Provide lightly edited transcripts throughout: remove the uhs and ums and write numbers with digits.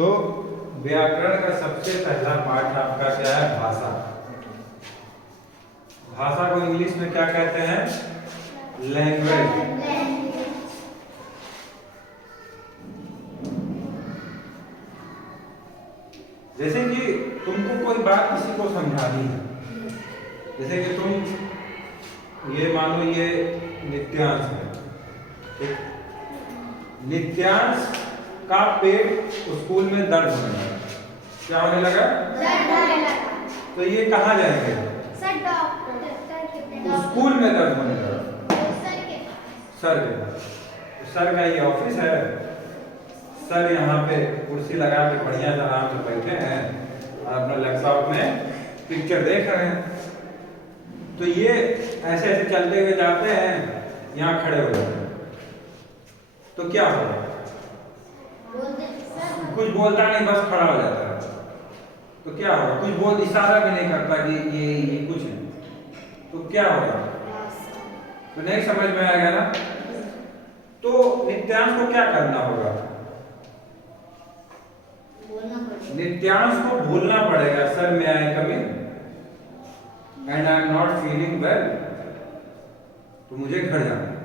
तो व्याकरण का सबसे पहला पार्ट आपका क्या है? भाषा। भाषा को इंग्लिश में क्या कहते हैं? लैंग्वेज। जैसे कि तुमको कोई बात किसी को समझानी है, जैसे कि तुम ये मानो ये नित्यांश है, नित्यांश का पेट स्कूल में दर्द होने लगा। क्या होने लगा? दर्द होने लगा। तो ये कहाँ जाएंगे? Sir doctor. स्कूल में दर्द होने लगा सर के पास। सर का ये ऑफिस है, सर यहाँ पे कुर्सी लगा के बढ़िया से आराम से बैठे हैं और अपना लैपटॉप में पिक्चर देख रहे हैं। तो ये ऐसे ऐसे चलते हुए जाते हैं, यहाँ खड़े हो जाते हैं, तो क्या होगा? कुछ बोलता नहीं, बस खड़ा हो जाता है। तो क्या होगा? कुछ बोल, इशारा भी नहीं करता कि ये कुछ है, तो क्या होगा? तो नहीं समझ में आएगा ना। तो नित्यांश को क्या करना होगा? नित्यांश को बोलना पड़ेगा, sir may I come in and I am not feeling well, तो मुझे घर जाना है।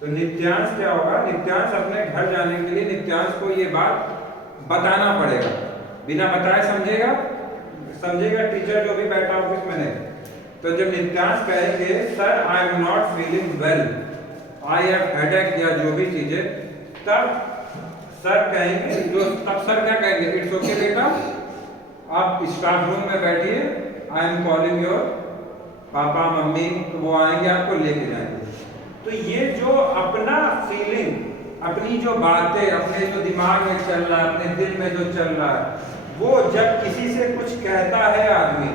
तो नित्यांश क्या होगा? नित्यांश अपने घर जाने के लिए नित्यांश को ये बात बताना पड़ेगा। बिना बताए समझेगा टीचर जो भी बैठा ऑफिस में नहीं। तो जब नित्यांश कहेंगे sir I am not feeling well, I have headache या जो भी चीजें, तब सर कहेंगे, तब सर क्या कहेंगे? इट्स ओके बेटा, आप स्टाफ रूम में बैठिए, I am calling your papa mummy, तो वो आएंगे आपको लेके जाएंगे। तो ये जो अपना फीलिंग, अपनी जो बातें, अपने जो दिमाग में चल रहा है, अपने दिल में जो चल रहा है, वो जब किसी से कुछ कहता है आदमी,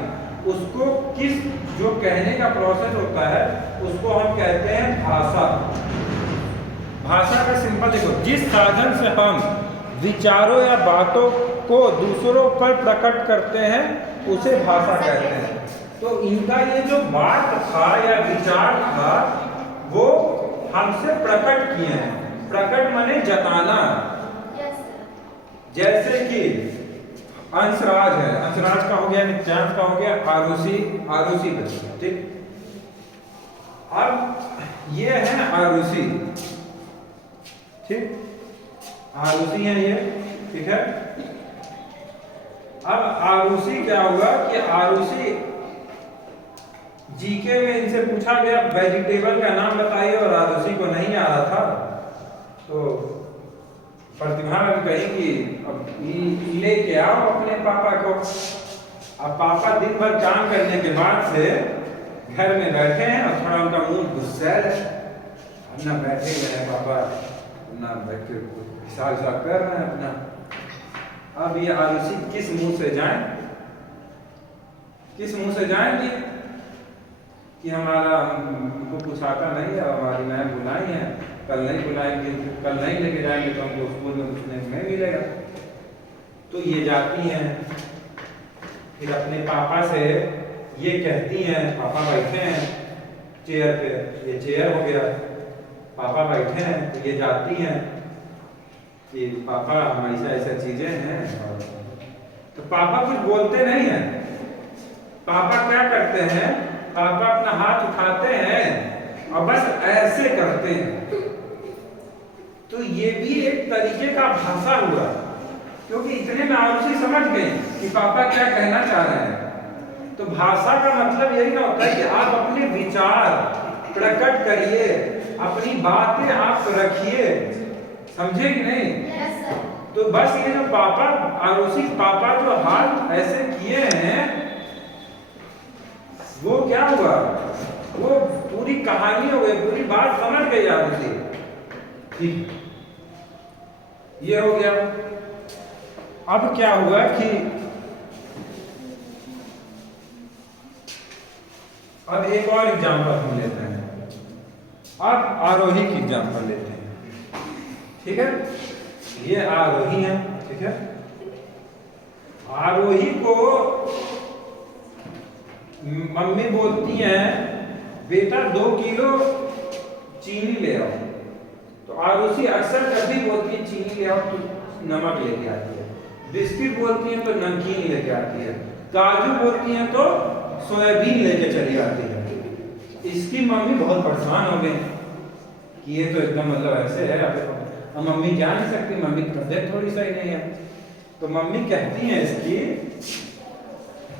उसको किस जो कहने का प्रोसेस होता है उसको हम कहते हैं भाषा। भाषा का सिंपल देखो, जिस साधन से हम विचारों या बातों को दूसरों पर प्रकट करते हैं उसे भाषा कहते हैं। तो इनका ये जो बात था या विचार था वो हमसे प्रकट किए हैं। प्रकट माने जताना। जैसे कि अंशराज है, अंशराज का हो गया, नित्यांश का हो गया, आरुषि, आरुषि बच्चा, ठीक। अब ये है आरुषि, ठीक, आरुषि है ये, ठीक है। अब आरुषि क्या हुआ कि आरुषि जीके में इनसे पूछा गया वेजिटेबल का नाम बताइए और आरुषि को नहीं आ रहा था, तो प्रतिभा ने कही कि अब लेके आओ अपने पापा को। अब पापा दिन भर काम करने के बाद से घर में बैठे हैं और थोड़ा उनका मूड गुस्सैल है, अपना बैठे हुए हैं पापा, अपना बैठ के हिसाब कर रहे हैं अपना। अब ये आरुषि किस मुंह से जाए, किस मुंह से जाएंगे कि हमारा हमको कुछ आता नहीं है, हमारी मैम बुलाई है, कल नहीं बुलाएंगे, कल नहीं लेके जाएंगे तो हमको स्कूल में कुछ नहीं मिलेगा। तो ये जाती हैं, फिर अपने पापा से ये कहती हैं, पापा बैठे हैं चेयर पे, ये चेयर हो गया, पापा बैठे हैं, तो ये जाती हैं कि पापा हम ऐसा चीजें हैं, तो पापा कुछ बोलते नहीं हैं। पापा क्या करते हैं? पापा अपना हाथ उठाते हैं और बस ऐसे करते हैं। तो ये भी एक तरीके का भाषा हुआ, क्योंकि इतने में आरुषि समझ गई कि पापा क्या कहना चाह रहे हैं। तो भाषा का मतलब यही ना होता है कि आप अपने विचार प्रकट करिए, अपनी बातें आप रखिए, समझे कि नहीं? yes, तो बस ये जो पापा, आरुषि पापा जो हाथ ऐसे किए हैं, वो क्या हुआ? वो पूरी कहानी हो गई, पूरी बात समझ गई आरुषि, ठीक, ये हो गया। अब क्या हुआ कि अब एक और एग्जाम्पल हम लेते हैं। अब आरोही की एग्जाम्पल लेते हैं, ठीक है। ये आरोही है, ठीक है। आरोही को मम्मी बोलती हैं बेटा 2 किलो चीनी ले आओ, तो आरुषि अक्सर कभी बोलती है चीनी ले आओ, तो नमक लेके आती है। बिस्किट बोलती हैं तो नमकीन लेके आती है, काजू बोलती हैं तो सोयाबीन लेके चली आती है। इसकी मम्मी बहुत परेशान हो गई कि ये तो एकदम मतलब ऐसे है, अब मम्मी जा नहीं सकती, मम्मी की तबीयत थोड़ी सही नहीं है। तो मम्मी कहती हैं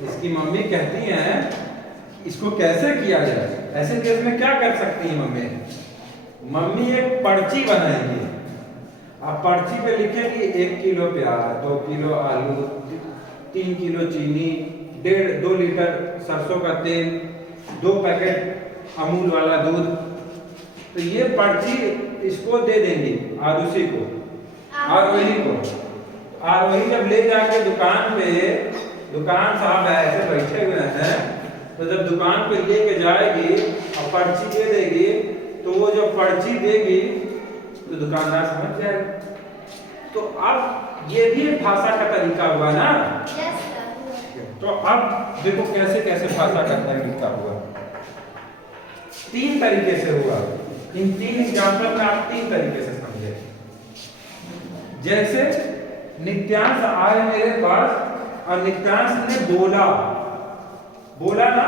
इसकी मम्मी कहती हैं इसको कैसे किया जाए। ऐसे केस में क्या कर सकती है मम्मी एक पर्ची बनाएंगी। आप पर्ची पे लिखेंगे 1 किलो प्याज, 2 किलो आलू, 3 किलो चीनी, 1.5-2 लीटर सरसों का तेल, 2 पैकेट अमूल वाला दूध। तो ये पर्ची इसको दे देंगी आरुषि को, आरोही को। आरोही जब ले जाके दुकान पे, दुकान साहब ऐसे बैठे हुए हैं, तो जब दुकान पे लेके जाएगी और पर्ची दे देगी, तो वो जो पर्ची देगी तो दुकानदार समझ जाएगा। तो अब ये भी एक भाषा का तरीका हुआ ना। तो अब देखो कैसे कैसे भाषा का तरीका हुआ, 3 तरीके से हुआ। इन 3 एग्जाम्पल में आप 3 तरीके से समझे। जैसे नित्यांश आए मेरे पास और नित्यांश ने बोला ना,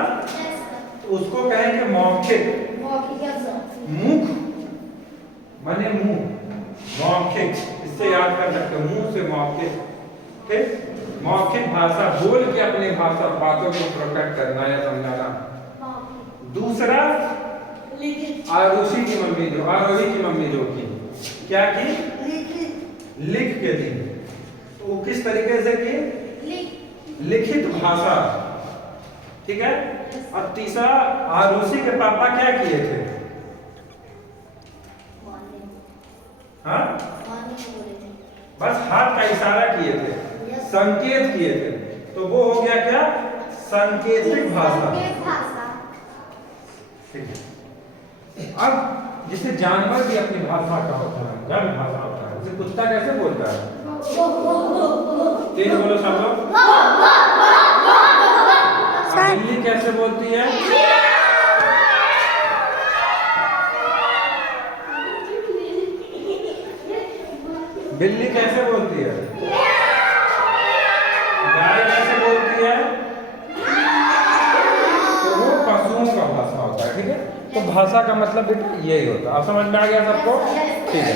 तो उसको कहेंगे मौखिक। मुख माने मुंह, मौखिक, इससे याद कर सकते हो, मुंह से मौखिक। ठीक, मौखिक भाषा, बोल के अपने भाषा बातों को प्रकट करना या समझाना। दूसरा आरुषि की मम्मी जो, आरोही की मम्मी जो की क्या की, लिख के दी। तो वो किस तरीके से की, लिखित भाषा। ठीक है। और तीसरा आरुषि के पापा क्या किए थे, हाँ, बस हाथ का इशारा किए थे, संकेत किए थे। तो वो हो गया क्या, संकेतिक भाषा। ठीक है। अब जैसे जानवर भी अपनी भाषा का होता है, क्या भाषा होता है। जैसे कुत्ता कैसे बोलता है, तेज बोलो सब लोग। बिल्ली कैसे बोलती है, बिल्ली कैसे बोलती है, गाय कैसे बोलती है। तो वो पशुओं का भाषा होता है। ठीक है। तो भाषा का मतलब यही होता है। अब समझ में आ गया सबको। ठीक है।